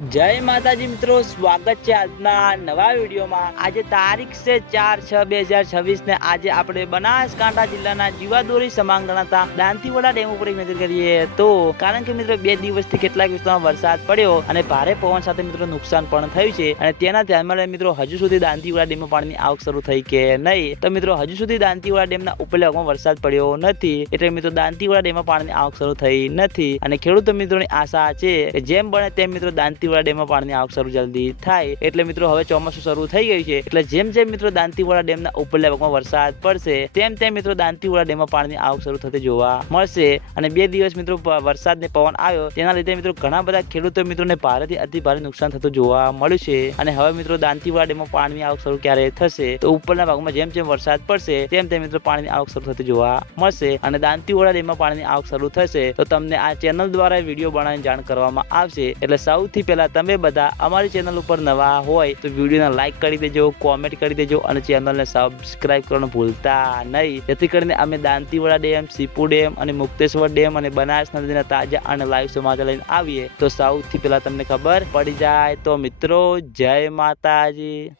જય માતાજી મિત્રો, સ્વાગત છે આજના નવા વિડીયોમાં। આજે તારીખ છે 4/6/2026 ને આજે આપણે બનાસકાંઠા જિલ્લાના જીવાદોરી સમાન ગણાતા દાંતીવાડા ડેમ ઉપર એક નજર કરીએ તો કારણ કે મિત્રો 2 દિવસથી કેટલાક વિસ્તારોમાં વરસાદ પડ્યો અને ભારે પવન સાથે મિત્રો નુકસાન પણ થયું છે અને તેના ધ્યાનમાં લઈને મિત્રો હજુ સુધી દાંતીવાડા ડેમમાં પાણીની આવક શરૂ થઈ કે નહીં, તો મિત્રો હજુ સુધી દાંતીવાડા ડેમના ઉપલા ભાગમાં વરસાદ પડ્યો નથી એટલે મિત્રો દાંતીવાડા ડેમમાં પાણીની આવક શરૂ થઈ નથી અને ખેડૂતો મિત્રોની આશા છે કે જેમ બને તેમ મિત્રો દાંતીવાડા ડેમમાં પાણીની આવક શરૂ જલ્દી થાય। એટલે મિત્રો હવે ચોમાસું શરૂ થઈ ગયું છે એટલે જેમ જેમ મિત્રો દાંતીવાડા ડેમના ઉપરલા ભાગમાં વરસાદ પડશે તેમ તેમ મિત્રો દાંતીવાડા ડેમમાં પાણીની આવક શરૂ થતી જોવા મળશે અને 2 દિવસ મિત્રો વરસાદ ને પવન આવ્યો તેના લીધે મિત્રો ઘણા બધા ખેડૂતો મિત્રોને ભારેથી અતિ ભારે નુકસાન થતું જોવા મળ્યું છે અને હવે મિત્રો દાંતીવાડા ડેમમાં પાણીની આવક શરૂ ક્યારે થશે તો ઉપરના ભાગમાં જેમ જેમ વરસાદ પડશે તેમ તેમ મિત્રો પાણીની આવક શરૂ થતી જોવા મળશે અને દાંતીવાડા ડેમમાં પાણીની આવક શરૂ થશે તો તમને આ ચેનલ દ્વારા વિડીયો બનાવીને જાણ કરવામાં આવશે। એટલે સૌથી પહેલા તમે બધા અમારી ચેનલ ઉપર નવા હોય તો વિડીયોને લાઈક કરી દેજો, કોમેન્ટ કરી દેજો અને ચેનલને સબસ્ક્રાઇબ કરવાનું ભૂલતા નહીં, જેથી કરીને અમે દાંતીવાડા ડેમ, સીપુ ડેમ અને મુક્તેશ્વર ડેમ અને બનાસ નદીના તાજા અને લાઈવ સમાચાર લઈને આવીએ તો સૌથી પહેલા તમને ખબર પડી જાય। તો મિત્રો જય માતાજી।